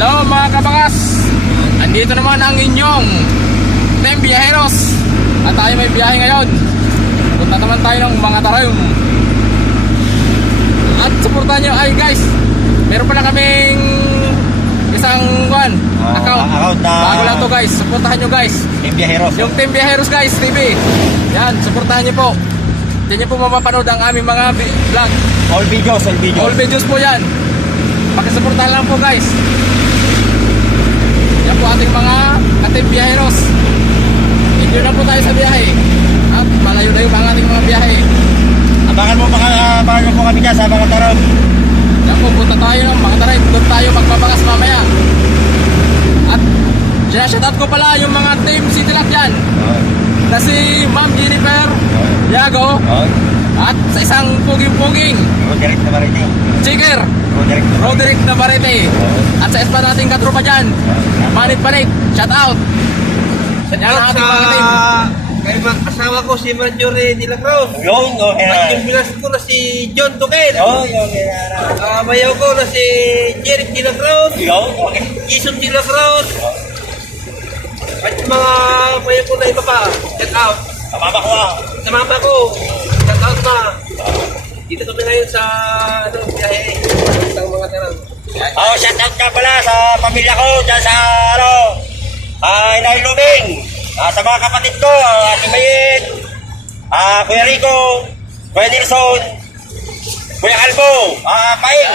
Hello mga kabakas, andito naman ang inyong Team Biyaheros. At tayo may biyahe ngayon. Punta naman tayo ng mga Tarayum. At supportan nyo, ay guys, meron pala kaming isang account bago lang to guys. Supportahan nyo guys, Team Biyaheros. yung Team Biyaheros guys TV. Yan, supportahan nyo po. Diyan nyo po mapapanood ang aming mga vlog. All videos. All videos po yan. Pakisuportahan lang po guys. Yan po ating mga ka-Team Biyaheros. Enjoy na po tayo sa biyahe. At malayo-layo pa ang ating mga biyahe. Abangan mo po kami dyan sa mga Tarayum. Yan po, punta tayo ng mga Tarayum. Doon tayo magpapagas mamaya. At sinashoutout ko pala yung mga Team City Lock dyan. Na si Ma'am Jennifer Yago. At sa isang puging-puging Roderick Navarrete. Chiker Roderick Navarrete. At sa ispa nating katropa dyan, Panit, shout out. Yan ang ating mga team. Kay asawa ko si Marjorie de la Cruz. Yun, okay na. At yung bilas ko na si John Tuquet. Yun, okay na. Bayaw ko na si Jeric de la Cruz. Yun, okay. Jason de la Cruz. At yung mga bayaw ko na iba pa. Check out. Kamama ko Sa mama ko. Check out pa. Dito kami ngayon sa biyahe. Sa mga tarang. Shout out ka pala sa pamilya ko dyan sa Inay Luming. Sa mga kapatid ko, Ate Mayet, Kuya Rico, Kuya Nilson, Kuya Albo, Paing,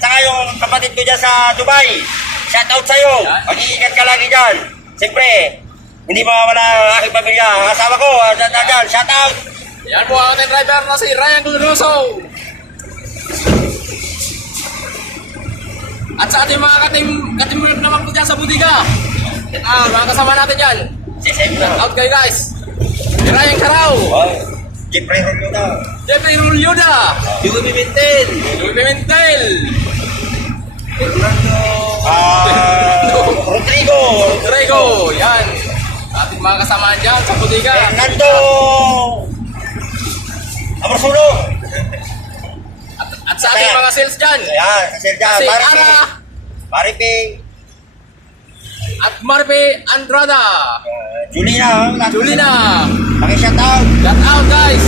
saka yung kapatid ko dyan sa Dubai. Shout out sa'yo. Mag-iingat ka lagi dyan. Siyempre, hindi mawawala ang aking pamilya. Ang asawa ko, dyan. Shout out. Yan po ang ating driver na si Ryan Guluso. At sa ating mga katimulog naman po dyan sa budiga. Mga kasama natin dyan. Shout out kayo guys. Si Ryan Carao, Jeffrey Rolyoda. Jeffrey Rulyoda, Yung Pimentel. Louis Pimentel, Fernando. Rodrigo. yan. Ating mga kasama dyan sa budiga. Fernando. Amarsulo. At sa ating mga sales dyan, Ayan, Sir Jan. si Ana Mariping. at Marpe Andrada. Julina. Shout Paki-shout out. out guys.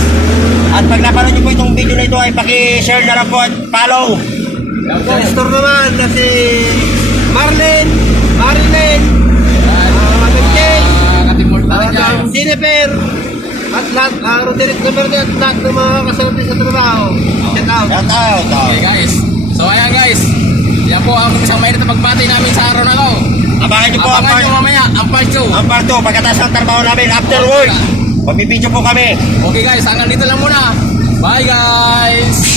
At pag napanood nyo po itong video na ito ay paki-share na lang po at follow. Yan po. Sa store naman na si Marilyn. Katimulog natin dyan. Jennifer. At lahat, Roderick Navarrete at lahat ng mga kasaluti sa trabaho. Check out. Shout out. Okay guys. So ayan guys. Yan po ang isang mainit na pagbati namin sa araw na to. Abangan nyo po Abangan nyo mamaya ang part 2. ang part 2 pagkatapos ng trabaho namin after work. Magbibideo po kami. Okay guys, hanggang dito lang muna. Bye guys.